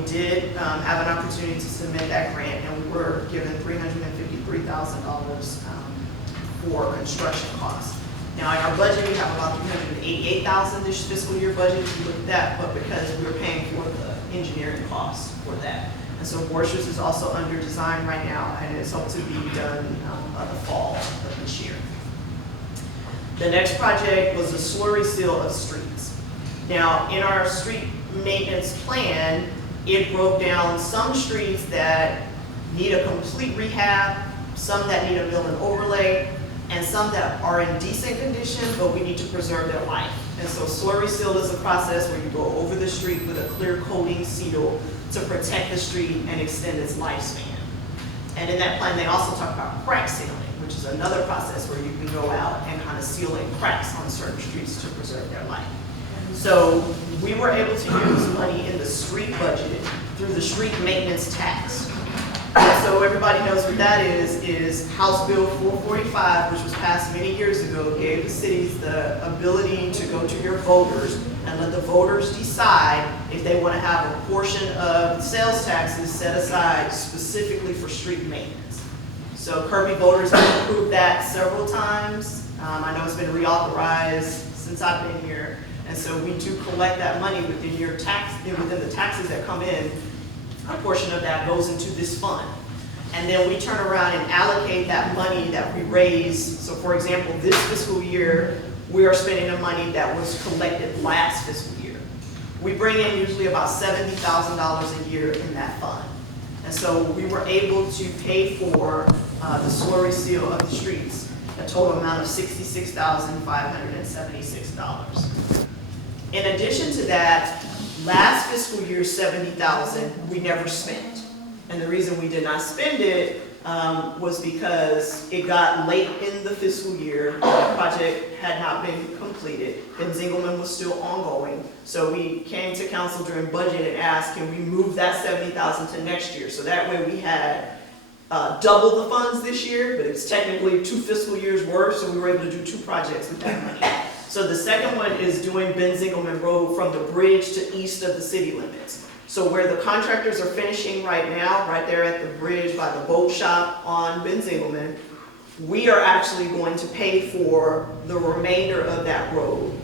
We did have an opportunity to submit that grant, and we were given $353,000 for construction costs. Now, in our budget, we have about $388,000 this fiscal year budget, if you look at that, but because we were paying for the engineering costs for that. And so Borchers is also under design right now, and it's hoped to be done by the fall of this year. The next project was a slurry seal of streets. Now, in our street maintenance plan, it broke down some streets that need a complete rehab, some that need a mill and overlay, and some that are in decent condition, but we need to preserve their life. And so slurry seal is a process where you go over the street with a clear coating seal to protect the street and extend its lifespan. And in that plan, they also talk about crack sealing, which is another process where you can go out and kind of seal in cracks on certain streets to preserve their life. So we were able to use money in the street budget through the street maintenance tax. And so everybody knows what that is House Bill 445, which was passed many years ago, gave the cities the ability to go to your voters and let the voters decide if they want to have a portion of sales taxes set aside specifically for street maintenance. So Kirby voters have approved that several times. I know it's been reauthorized since I've been here. And so we do collect that money within your tax, within the taxes that come in. A portion of that goes into this fund. And then we turn around and allocate that money that we raise. So for example, this fiscal year, we are spending the money that was collected last fiscal year. We bring in usually about $70,000 a year in that fund. And so we were able to pay for the slurry seal of the streets, a total amount of $66,576. In addition to that, last fiscal year, $70,000 we never spent. And the reason we did not spend it was because it got late in the fiscal year. The project had not been completed. Ben Zingelman was still ongoing. So we came to council during budget and asked, can we move that $70,000 to next year? So that way we had double the funds this year, but it's technically 2 fiscal years worth, so we were able to do 2 projects with that money. So the second one is doing Ben Zingelman Road from the bridge to east of the city limits. So where the contractors are finishing right now, right there at the bridge by the boat shop on Ben Zingelman, we are actually going to pay for the remainder of that road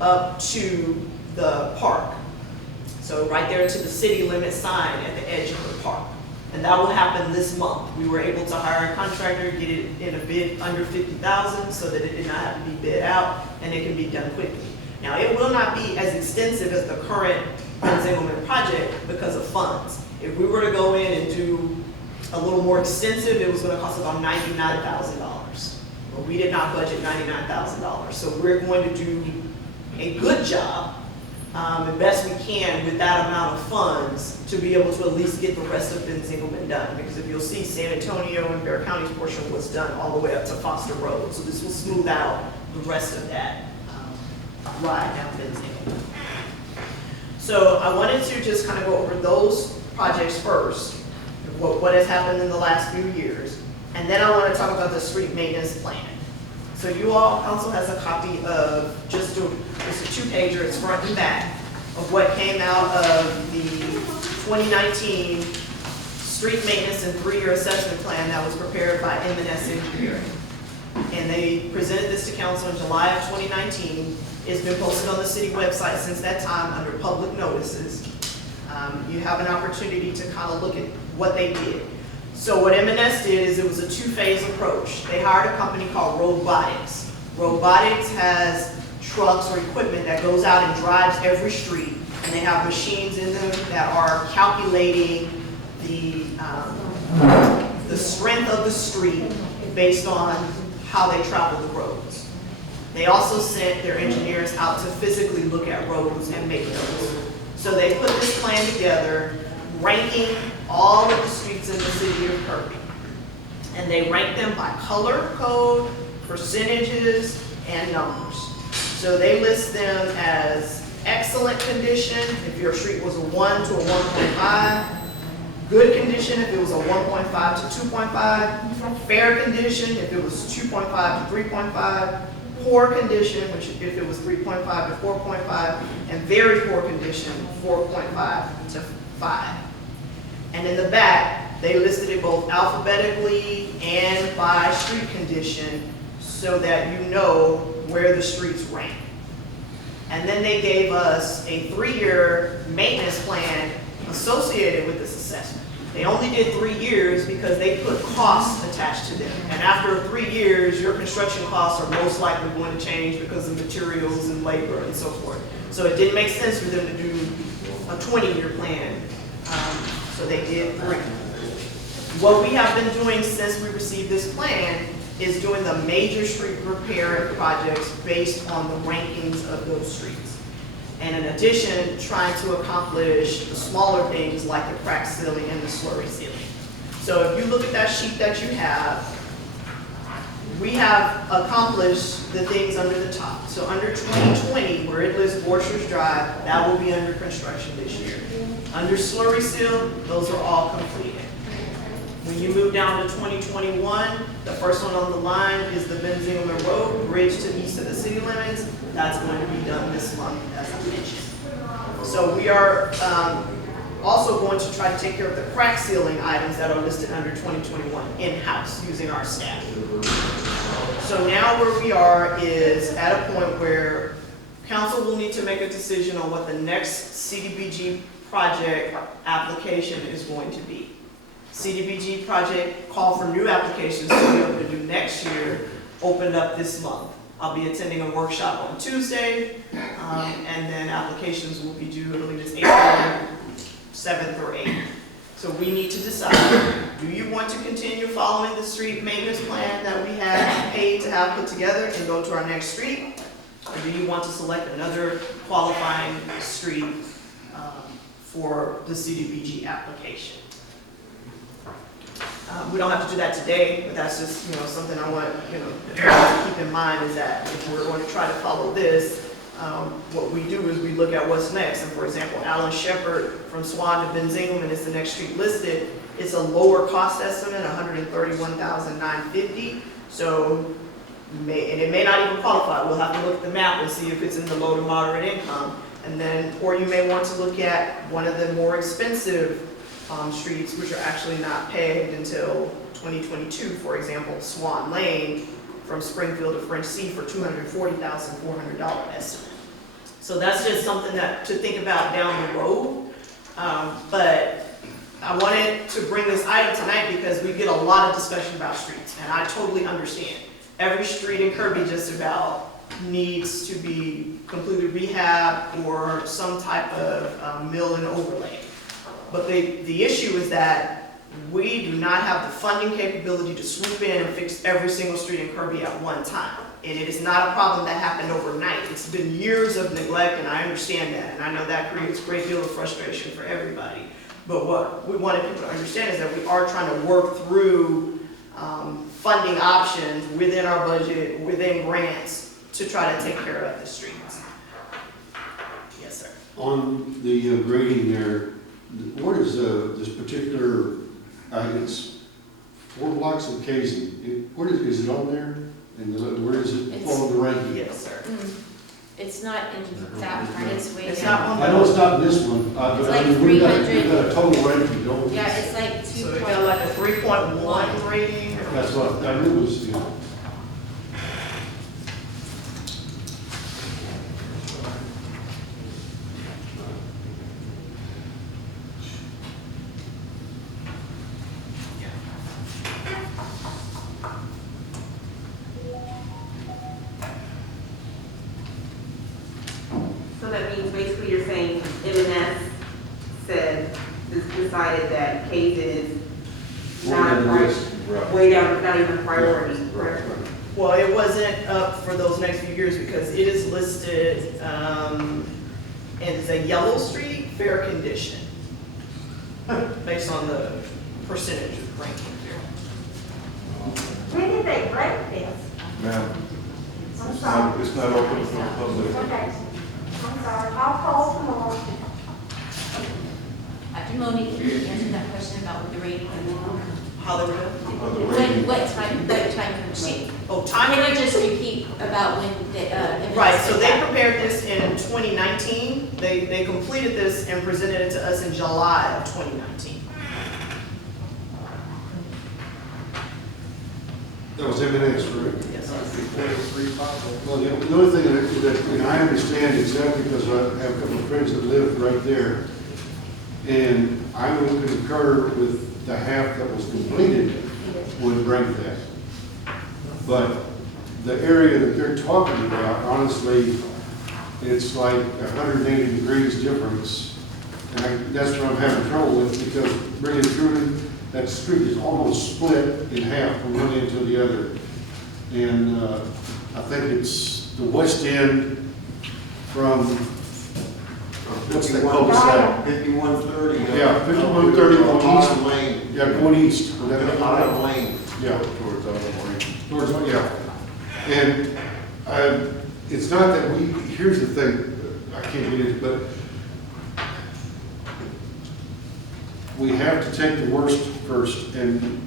up to the park. So right there to the city limit sign at the edge of the park. And that will happen this month. We were able to hire a contractor, get it in a bid under $50,000 so that it did not have to be bid out and it can be done quickly. Now it will not be as extensive as the current Ben Zingelman project because of funds. If we were to go in and do a little more extensive, it was going to cost about $99,000. Well, we did not budget $99,000. So we're going to do a good job, the best we can with that amount of funds to be able to at least get the rest of Ben Zingelman done. Because if you'll see, San Antonio and Bear County's portion was done all the way up to Foster Road. So this will smooth out the rest of that ride down Ben Zingelman. So I wanted to just kind of go over those projects first, what has happened in the last few years. And then I want to talk about the street maintenance plan. So you all, council has a copy of it's a 2-pager, it's front and back, of what came out of the 2019 street maintenance and 3-year assessment plan that was prepared by M&S Engineering. And they presented this to council in July of 2019. It's been posted on the city website since that time under public notices. You have an opportunity to kind of look at what they did. So what M&S did is it was a 2-phase approach. They hired a company called Robotics. Robotics has trucks or equipment that goes out and drives every street, and they have machines in them that are calculating the strength of the street based on how they travel the roads. They also sent their engineers out to physically look at roads and make notes. So they put this plan together, ranking all of the streets in the city of Kirby. And they ranked them by color code, percentages, and numbers. So they list them as excellent condition if your street was a 1 to a 1.5, good condition if it was a 1.5 to 2.5, fair condition if it was 2.5 to 3.5, poor condition, which if it was 3.5 to 4.5, and very poor condition, 4.5 to 5. And in the back, they listed it both alphabetically and by street condition so that you know where the streets rank. And then they gave us a 3-year maintenance plan associated with this assessment. They only did 3 years because they put costs attached to them. And after 3 years, your construction costs are most likely going to change because of materials and labor and so forth. So it didn't make sense for them to do a 20-year plan. So they did 3. What we have been doing since we received this plan is doing the major street repair projects based on the rankings of those streets. And in addition, trying to accomplish the smaller things like the crack sealing and the slurry sealing. So if you look at that sheet that you have, we have accomplished the things under the top. So under 2020, where it lists Borchers Drive, that will be under construction this year. Under slurry seal, those are all completed. When you move down to 2021, the first one on the line is the Ben Zingelman Road, bridge to east of the city limits. That's going to be done this month, as I mentioned. So we are also going to try to take care of the crack sealing items that are listed under 2021 in-house using our staff. So now where we are is at a point where council will need to make a decision on what the next CDBG project application is going to be. CDBG project call for new applications to be able to do next year opened up this month. I'll be attending a workshop on Tuesday, and then applications will be due, I believe it's April 7th or 8th. So we need to decide, do you want to continue following the street maintenance plan that we had paid to have put together and go to our next street? Or do you want to select another qualifying street for the CDBG application? We don't have to do that today, but that's just, something I want, to keep in mind is that if we're going to try to follow this, what we do is we look at what's next. And for example, Alan Shepard from Swan to Ben Zingelman is the next street listed. It's a lower cost estimate, $131,950. So it may not even qualify. We'll have to look at the map and see if it's in the low to moderate income. And then, or you may want to look at one of the more expensive streets, which are actually not paved until 2022, for example, Swan Lane from Springfield to French C for $240,400 estimate. So that's just something to think about down the road. But I wanted to bring this item tonight because we get a lot of discussion about streets, and I totally understand. Every street in Kirby just about needs to be completely rehabbed or some type of mill and overlay. But the issue is that we do not have the funding capability to swoop in and fix every single street in Kirby at one time. And it is not a problem that happened overnight. It's been years of neglect, and I understand that. And I know that creates a great deal of frustration for everybody. But what we wanted people to understand is that we are trying to work through funding options within our budget, within grants, to try to take care of the streets. Yes, sir. On the grading there, what is this particular, it's 4 blocks of casing. What is it on there? And where does it follow the ranking? Yes, sir. It's not in that part, it's way It's down. not I know it's not in this one, but like I mean, we've got 300. a total ranking, don't we? Yeah, it's like So 2. we got like a 3.1 rating. That's what I knew was, So that means basically you're saying M&S decided that Case is not way down, not even a priority. Right. Well, it wasn't up for those next few years because it is listed as a yellow street, fair condition, based on the percentage of ranking here. When did they break this? Ma'am, I'm it's sorry. not open for the public. Okay. I'm sorry. I'll call tomorrow. Dr. Monique, can you answer that question about what the rating is? How they were doing? What time sheet? Oh, time Can frame? you just repeat about when the, Right, so they prepared this in 2019. They completed this and presented it to us in July of 2019. That was M&S, right? Yes. Well, the only thing that, and I understand exactly because I have a couple of friends that live right there. And I would concur with the half that was completed would break that. But the area that they're talking about, honestly, it's like 180 degrees difference. And that's what I'm having trouble with because really and truly, that street is almost split in half from one end to the other. And I think it's the west end from, what's that cul-de-sac? 5130. Yeah, 5130 going east. Autumn Lane. Yeah, going east. Autumn Lane. Yeah. Towards Autumn Lane. Towards, yeah. And it's not that we, here's the thing, I can't get it, but we have to take the worst first, and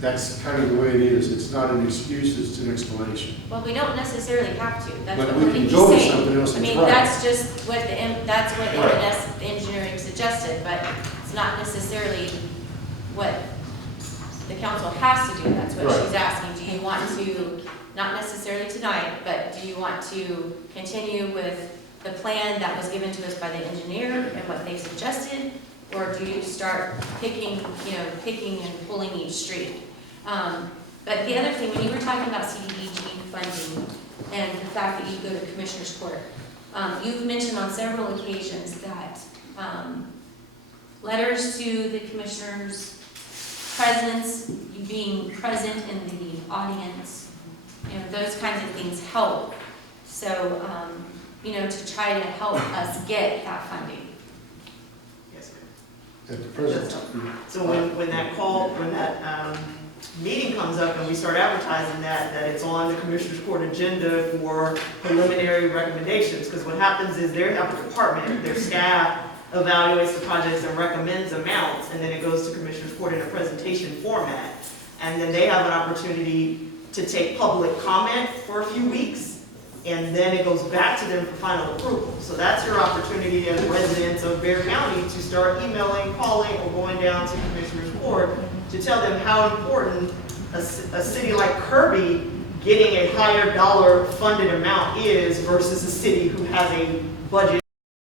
that's kind of the way it is. It's not an excuse, it's an explanation. well, we don't necessarily have to. That's But what we we're can he's go with saying. something else I that's mean, right. that's just what that's what Right. M&S engineering suggested, but it's not necessarily what the council has to do. That's what Right. she's asking. Do you want to, not necessarily tonight, but do you want to continue with the plan that was given to us by the engineer and what they suggested? Or do you start picking and pulling each street? But the other thing, when you were talking about CDBG funding and the fact that you go to Commissioner's Court, you've mentioned on several occasions that letters to the commissioners, presence, you being present in the audience, those kinds of things help. So, to try to help us get that funding. Yes, ma'am. At the present. So when that meeting comes up and we start advertising that it's on the Commissioners Court agenda for preliminary recommendations, because what happens is they have a department, their staff evaluates the projects and recommends amounts, and then it goes to Commissioners Court in a presentation format. And then they have an opportunity to take public comment for a few weeks, and then it goes back to them for final approval. So that's your opportunity as residents of Bear County to start emailing, calling, or going down to Commissioner's Court to tell them how important a city like Kirby getting a higher dollar funded amount is versus a city who has a budget